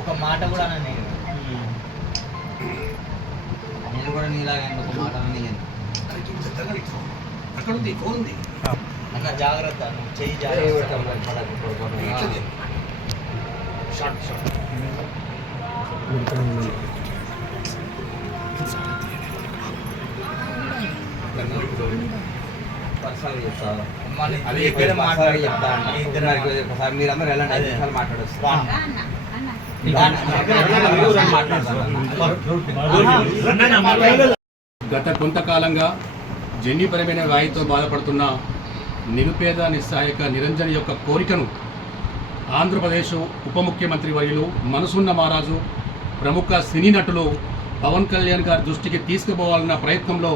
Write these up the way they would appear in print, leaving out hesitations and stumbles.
ఒక మాట కూడా నేను కూడా నీలాగా ఒక మాట అక్కడ ఉంది ఫోన్ ఉంది అన్న జాగ్రత్త చెయ్యి జాగ్రత్త మీరందరూ వెళ్ళండి 5 నిమిషాలు మాట్లాడొచ్చు. గత కొంతకాలంగా జన్యుపరమైన వ్యాధితో బాధపడుతున్న నిరుపేద నిస్సహాయక నిరంజన్ యొక్క కోరికను ఆంధ్రప్రదేశ్ ఉప ముఖ్యమంత్రి వర్యులు మనసున్న మహారాజు ప్రముఖ సినీ నటులు పవన్ కళ్యాణ్ గారి దృష్టికి తీసుకుపోవాలన్న ప్రయత్నంలో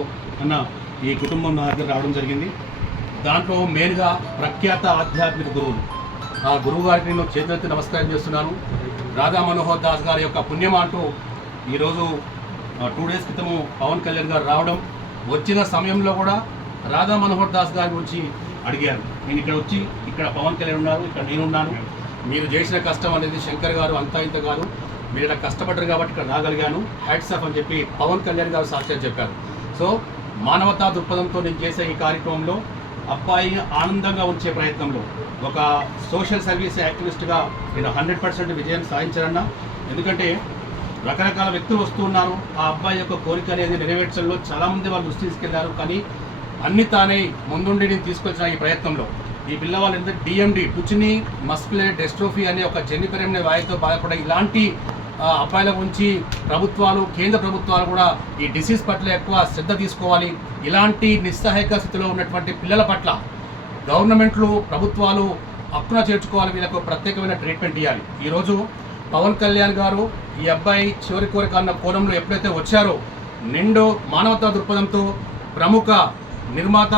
ఈ కుటుంబం నా దగ్గర రావడం జరిగింది. దాంట్లో మెయిన్గా ప్రఖ్యాత ఆధ్యాత్మిక గురువులు ఆ గురువు గారికి నేను చేతులెత్తి నమస్కారం చేస్తున్నాను. రాధా మనోహర్ దాస్ గారి యొక్క పుణ్యం అంటూ ఈరోజు 2 డేస్ క్రితము పవన్ కళ్యాణ్ గారు రావడం, వచ్చిన సమయంలో కూడా రాధా మనోహర్ దాస్ గారి గురించి అడిగారు. నేను ఇక్కడ వచ్చి ఇక్కడ పవన్ కళ్యాణ్ ఉన్నారు, ఇక్కడ నేనున్నాను, మీరు చేసిన కష్టం అనేది శంకర్ గారు అంతా ఇంత కాదు, మీరు ఇలా కష్టపడ్డారు కాబట్టి ఇక్కడ రాగలిగాను, హ్యాట్స్ ఆఫ్ అని చెప్పి పవన్ కళ్యాణ్ గారు సాక్షాత్ చెప్పారు. సో మానవతా దృక్పథంతో నేను చేసే ఈ కార్యక్రమంలో అబ్బాయిని ఆనందంగా ఉంచే ప్రయత్నంలో ఒక సోషల్ సర్వీస్ యాక్టివిస్ట్గా నేను 100% విజయం సాధించాలన్నా. ఎందుకంటే రకరకాల వ్యక్తులు వస్తూ ఉన్నారు. ఆ అబ్బాయి యొక్క కోరిక అనేది నెరవేర్చడంలో చాలామంది వాళ్ళు దృష్టి తీసుకెళ్లారు. కానీ అన్ని తానే ముందుండి నేను తీసుకొచ్చిన ఈ ప్రయత్నంలో ఈ పిల్లవాళ్ళు ఎందుకంటే డిఎండి పుచ్చిని మస్కులర్ డెస్ట్రోఫీ అనే ఒక జన్యుపరమైన వ్యాధితో బాధపడే ఇలాంటి అబ్బాయిల గురించి ప్రభుత్వాలు, కేంద్ర ప్రభుత్వాలు కూడా ఈ డిసీజ్ పట్ల ఎక్కువ శ్రద్ధ తీసుకోవాలి. ఇలాంటి నిస్సహాయక స్థితిలో ఉన్నటువంటి పిల్లల పట్ల గవర్నమెంట్లు, ప్రభుత్వాలు హక్కున చేర్చుకోవాలి, వీళ్ళకు ప్రత్యేకమైన ట్రీట్మెంట్ ఇవ్వాలి. ఈరోజు పవన్ కళ్యాణ్ గారు ఈ అబ్బాయి చివరి కోరిక అన్న కోణంలో ఎప్పుడైతే వచ్చారో నిండు మానవతా దృక్పథంతో ప్రముఖ నిర్మాత,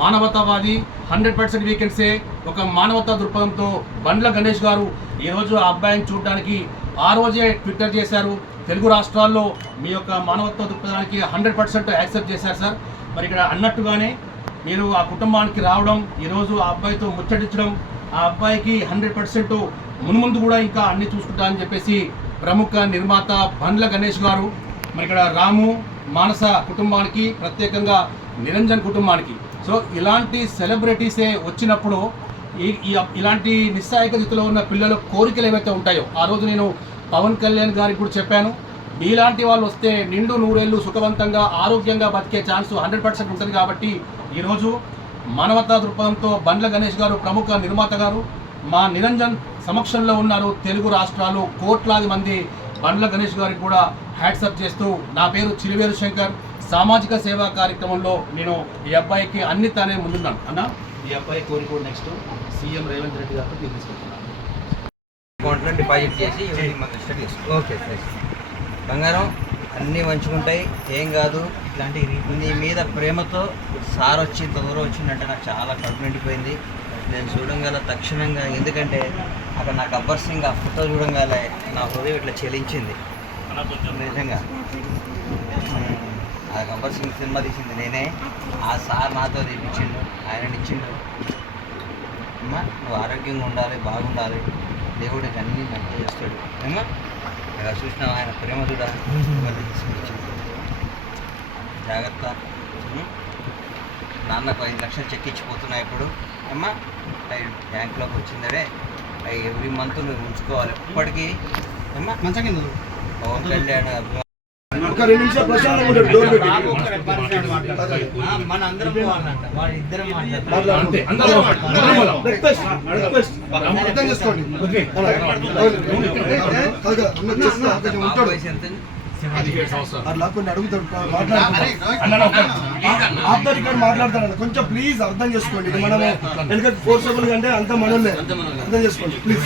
మానవతావాది, 100% వీ కెన్ సే ఒక మానవతా దృక్పథంతో బండ్ల గణేష్ గారు ఈరోజు ఆ అబ్బాయిని చూడడానికి ఆ రోజే ట్విట్టర్ చేశారు. తెలుగు రాష్ట్రాల్లో మీ యొక్క మానవతా దృక్పథానికి 100% యాక్సెప్ట్ చేశారు సార్. మరి ఇక్కడ అన్నట్టుగానే మీరు ఆ కుటుంబానికి రావడం, ఈరోజు ఆ అబ్బాయితో ముచ్చటించడం, ఆ అబ్బాయికి 100% మున్ముందు కూడా ఇంకా అన్ని చూసుకుంటా అని చెప్పేసి ప్రముఖ నిర్మాత బండ్ల గణేష్ గారు మరి ఇక్కడ రాము, మానస కుటుంబానికి, ప్రత్యేకంగా నిరంజన్ కుటుంబానికి. సో ఇలాంటి సెలబ్రిటీసే వచ్చినప్పుడు ఇలాంటి నిస్సహాయక స్థితిలో ఉన్న పిల్లల కోరికలు ఏవైతే ఉంటాయో ఆ రోజు నేను పవన్ కళ్యాణ్ గారికి కూడా చెప్పాను, మీలాంటి వాళ్ళు వస్తే నిండు 100 ఏళ్ళు సుఖవంతంగా ఆరోగ్యంగా బతికే ఛాన్స్ 100% ఉంటుంది. కాబట్టి ఈరోజు మానవతా దృక్పథంతో బండ్ల గణేష్ గారు ప్రముఖ నిర్మాత గారు మా నిరంజన్ సమక్షంలో ఉన్నారు. తెలుగు రాష్ట్రాలు కోట్లాది మంది బండ్ల గణేష్ గారికి కూడా హ్యాట్సప్ చేస్తూ, నా పేరు చిలివేరు శంకర్, సామాజిక సేవా కార్యక్రమంలో నేను ఈ అబ్బాయికి అన్ని తానే ముందున్నాను అన్న. ఈ అబ్బాయి కోరిక నెక్స్ట్ సీఎం రేవంత్ రెడ్డి గారితో తీసుకుంటున్నాను. అకౌంట్లో డిపాజిట్ చేసి ఓకే సార్. బంగారం అన్నీ మంచిగుంటాయి, ఏం కాదు. ఇలాంటి నీ మీద ప్రేమతో సార్ వచ్చి ఇంత దూరం వచ్చిందంటే నాకు చాలా కడుపు నిండిపోయింది. నేను చూడంగాల తక్షణంగా, ఎందుకంటే అక్కడ నాకు గబ్బర్ సింగ్ ఆ ఫోటో చూడంగానే నా హృదయం ఇట్లా చెలించింది నిజంగా. ఆ గబ్బర్ సింగ్ సినిమా తీసింది నేనే, ఆ సార్ నాతో తీపించిండు, ఆయన ఇచ్చిండు. అమ్మా నువ్వు ఆరోగ్యంగా ఉండాలి, బాగుండాలి, దేవుడికి అన్నీ మంచి చేస్తాడు. అమ్మా ఇలా చూసినా ఆయన ప్రేమ కూడా జాగ్రత్త. నాన్నకు 5 లక్షలు చెక్ ఇచ్చిపోతున్నాయి ఇప్పుడు. అమ్మా బ్యాంకులోకి వచ్చిందడే ఎవ్రీ మంత్ నువ్వు ఉంచుకోవాలి ఎప్పటికీ. అమ్మా పవన్ కళ్యాణ్ మన అందరం ఇద్దరం మాట్లాడతాడు కొంచెం ప్లీజ్ అర్థం చేసుకోండి. మనం ఎందుకంటే ఫోర్సబుల్ అంటే అంత మనల్ని అర్థం చేసుకోండి ప్లీజ్.